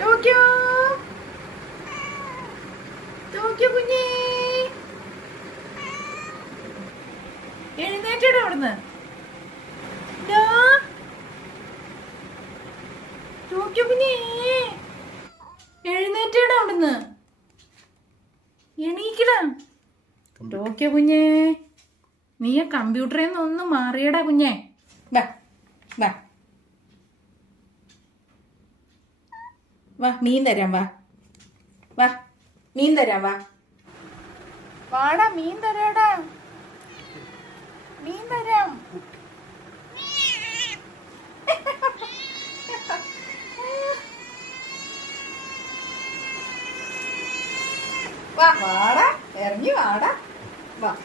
Tokyo Tokyo കുഞ്ഞേ എഴുന്നേറ്റോ അവിടുന്ന്. Tokyo കുഞ്ഞേ എഴുന്നേറ്റോ അവിടുന്ന്. എണീക്കടാ ടോക്കിയോ കുഞ്ഞേ. നീ ആ കമ്പ്യൂട്ടറിൽ നിന്ന് ഒന്ന് മാറിയടാ കുഞ്ഞേ. വാ വാ വാ മീൻ തരാം. വാ വാ മീൻ തരാം. വാ വാടാ മീൻ തരാടാ. മീൻ തരാം. വാ വാടാ ഇറങ്ങി വാടാ. വാ